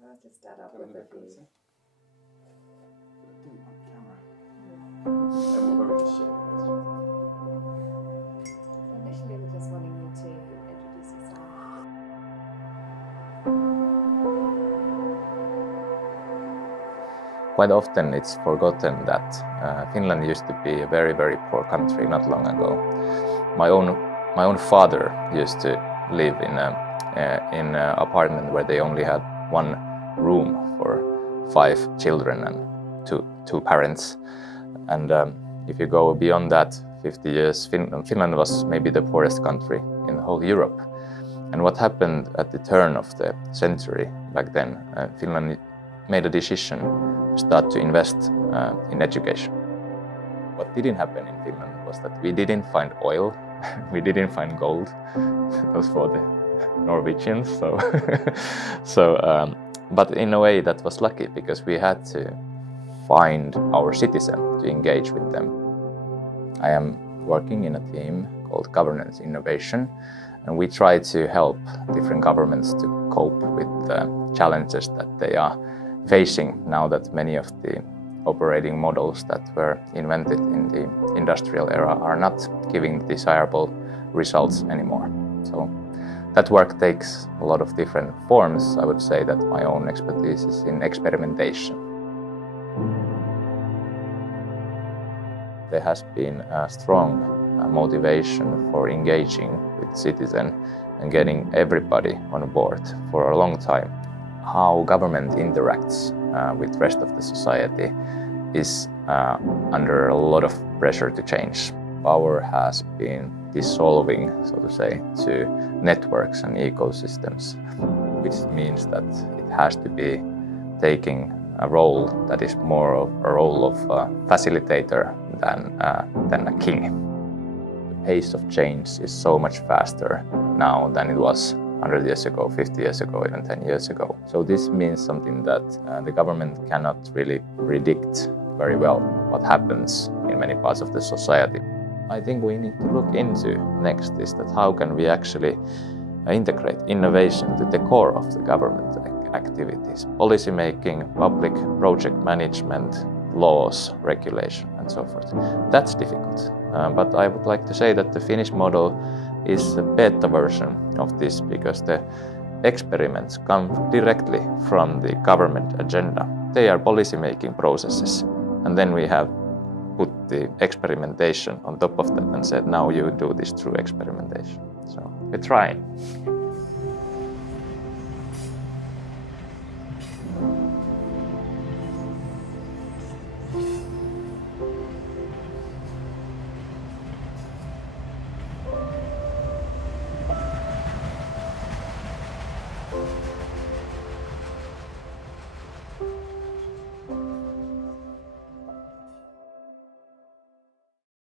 I'll have to start up with a few. Initially, we're just wanting you to introduce yourself. Quite often it's forgotten that Finland used to be a very, very poor country not long ago. My own father used to live in an apartment where they only had one room for 5 children and two parents. And if you go beyond that 50 years, Finland was maybe the poorest country in the whole Europe. And what happened at the turn of the century back then, Finland made a decision to start to invest in education. What didn't happen in Finland was that we didn't find oil, we didn't find gold. Those were the Norwegians. But in a way that was lucky because we had to find our citizen to engage with them. I am working in a team called Governance Innovation, and we try to help different governments to cope with the challenges that they are facing now that many of the operating models that were invented in the industrial era are not giving desirable results anymore. So that work takes a lot of different forms. I would say that my own expertise is in experimentation. There has been a strong motivation for engaging with citizens and getting everybody on board for a long time. How government interacts with the rest of the society is under a lot of pressure to change. Power has been dissolving, so to say, to networks and ecosystems, which means that it has to be taking a role that is more of a role of a facilitator than a king. The pace of change is so much faster now than it was 100 years ago, 50 years ago, even 10 years ago. So this means something that the government cannot really predict very well what happens in many parts of the society. I think we need to look into next is that how can we actually integrate innovation to the core of the government activities, policy making, public project management, laws, regulation, and so forth. That's difficult, but I would like to say that the Finnish model is a beta version of this because the experiments come directly from the government agenda. They are policy-making processes, and then we have put the experimentation on top of that and said, now you do this through experimentation. So we're trying.